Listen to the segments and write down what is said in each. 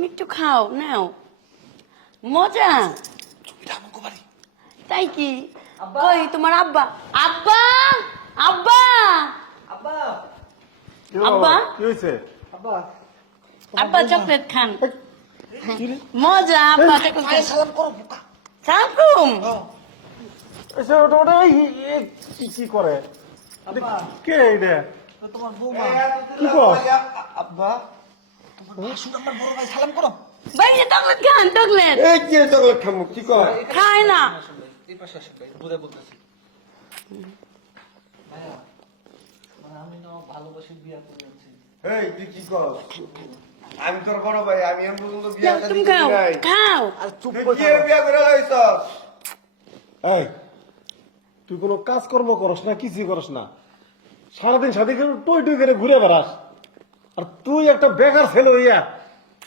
তুমি একটু খাও নাও। মজা। তাই কি? ওই তোমার আব্বা। আব্বা! আব্বা! আব্বা। আব্বা? কি হয়েছে? আব্বা। আব্বা চকলেট খান। মজা আব্বা। সালাম করো বুকা। এসে ওটা ওটা কি কি করে? কে এটা তোমার বৌমা। কি কর আব্বা। আমার বড় ভাই সালাম করো। ভাই চকলেট খান চকলেট এই কি চকলেট খামু কি কর? খায় না। এই পাশে আসুন ভাই দূরে বলতেছি। মানে আমি না ভালোবাসি বিয়া করে এই তুই কি কর? আমি তোর বড় ভাই আমি এখন পর্যন্ত বিয়া তুমি খাও খাও। আর চুপ তুই করে। বিয়া করে লাইছস? এই তুই কোনো কাজকর্ম করস না কিছুই করস না। সারাদিন সাথে টই টই করে ঘুরে বেড়াস। আর তুই একটা বেকার ছেলে হইয়া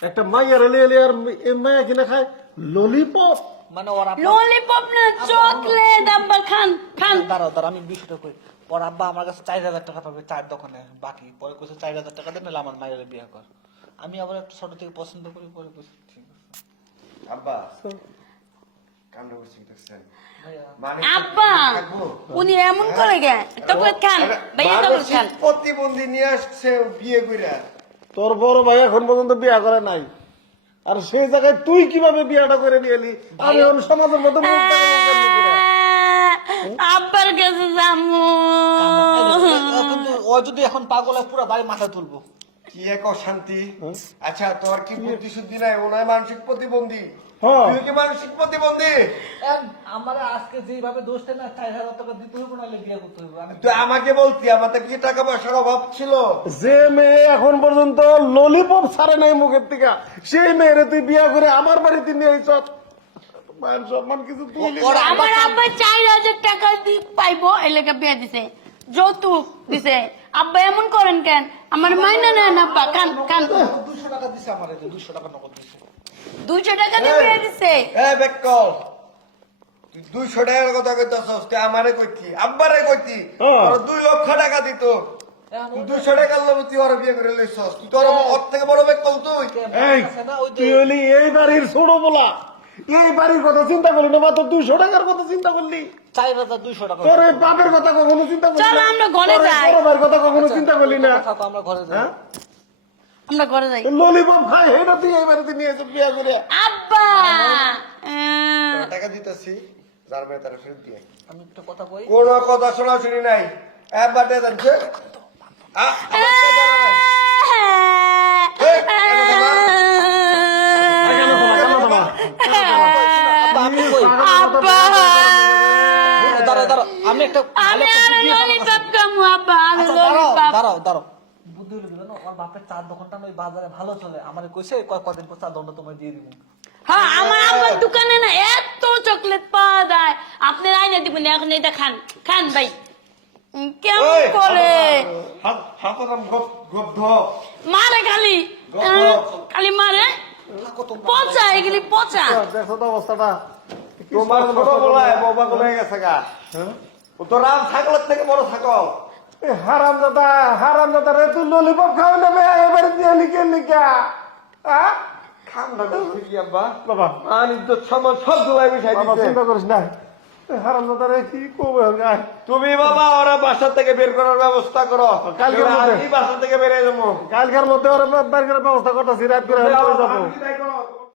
একটা মাইয়ার এলে এলে আর এই মাইয়া কিনে খায়? ললিপপ মানে ওর আব্বা ললিপপ না চকলেট আব্বা। খান খান। দাঁড়াও দাঁড়াও আমি বিষয়টা কই ওর আব্বা আমার কাছে চার হাজার টাকা পাবে চার দোকানে বাকি। পরে কইছে চার হাজার টাকা দেন আমার মায়ের বিয়ে কর। আমি আবার একটু ছোট থেকে পছন্দ করি পরে কইছে ঠিক আছে। আব্বা কামড়ে বসে দেখছেন ভাইয়া মানে আব্বা উনি এমন করে গে চকলেট খান ভাইয়া চকলেট খান। মানসিক প্রতিবন্ধী নিয়ে আসছে বিয়ে কইরা। তোর বড় ভাই এখন পর্যন্ত বিয়া করে নাই। আর সেই জায়গায় তুই কীভাবে বিয়াটা করে নিয়ে এলি? আমি এখন সমাজের করে? আব্বার কাছে যাব। ও যদি এখন পাগল পুরো বাড়ি মাথা তুলবো। কি এক অশান্তি। আচ্ছা তোর কি বুদ্ধি শুদ্ধি নাই? ওনার মানসিক প্রতিবন্ধী। হ্যাঁ। তুই কি মানসিক প্রতিবন্ধী? আমার আজকে যেভাবে দোষটা না চার হাজার টাকা দিতে হবে নাহলে বিয়ে করতে হবে তুই আমাকে বলতি কি টাকা পয়সার অভাব ছিল। যে মেয়ে এখন পর্যন্ত ললিপপ ছাড়ে নাই মুখের থেকে সেই মেয়েরে তুই বিয়া করে আমার বাড়িতে নিয়ে আইস মান সম্মান কিছু তুই আমার আব্বা চার হাজার টাকা দি পাইবো এই লেগে বিয়ে দিছে যৌতুক দিছে। আব্বা এমন করেন কেন? আমার মাইনা নেন আব্বা কান কান। দুশো টাকা দিছে আমার দুশো টাকা নগদ দিছে। দুইশো টাকা দিয়ে বিয়ে দিছে। এ বেকল তুই দুইশো টাকার কথা কইতাছস তুই আমারে কইতি? আব্বারে কইতি। তোর লক্ষ টাকা দিত। তুই দুইশো টাকার তুই ওর বিয়ে করে লইছস। তুই তোর ওর থেকে বড় বেকল তুই। এই তুই হলি এই বাড়ির ছোট বলা এই বাড়ির কথা চিন্তা করলি না মাত্র দুইশো টাকার কথা চিন্তা করলি? চার হাজার দুইশো টাকা। তোর বাপের কথা কখনো চিন্তা করলি চলো না? আমরা ঘরে যাই। বড় কথা কখনো চিন্তা করলি না? আমরা ঘরে যাই। হ্যাঁ? আমরা ঘরে যাই। ললিপপ খাই এটা তুই এই বাড়িতে নিয়ে এসে বিয়া করে আব্বা! টাকা দিতেছি যার মেয়ে তারা ফেরত দিয়ে আমি একটা কথা কই? কোন কথা শোনা শুনি নাই। একবার দিয়ে দেন ছে। আ, আমার তো জানা নাই। এই, কেন থামা? কেন থামা, কেন থামা? আব্বা, আমি একটা আমি ললিপপ খামু আব্বা আমি আচ্ছা, দাঁড়াও দাঁড়াও। হলো কি জানো আমার বাপের চার দোকানটা ওই বাজারে ভালো চলে। আমার কইছে কয়- কদিন পর চার দোকানটা তোমার দিয়ে দিব। হ্যাঁ আমার আব্বার দোকানে না এত চকলেট পাওয়া যায়। আপনি আইনে দিবেন এখন এটা খান খান ভাই। কেমন করে? হাত হাত ওরম গপ গপ ধপ। মারে খালি। খালি মারে। পচা এগুলি পচা। দেখো তো অবস্থাটা। তোমার ছোট বলায় বাবা বলে গেছে গা। ও তো রাম ছাগলের থেকে বড় ছাগল। হারাম দাদা হারাম দাদা রে তুই ললিপপ খাও না বে এবারে দিয়ে লিখে লিখা হ্যাঁ খামটা করছি কি আব্বা? বাবা। মান ইজ্জত সম্মান সব চিন্তা করিস না। হারাম দাদা রে কি করবে তুমি বাবা ওরা বাসা থেকে বের করার ব্যবস্থা করো। কালকে কালকে মধ্যে। বাসা থেকে বেরিয়ে যাব। কালকের মধ্যে ওরা বের করার ব্যবস্থা করতেছি রাত যাব। করো?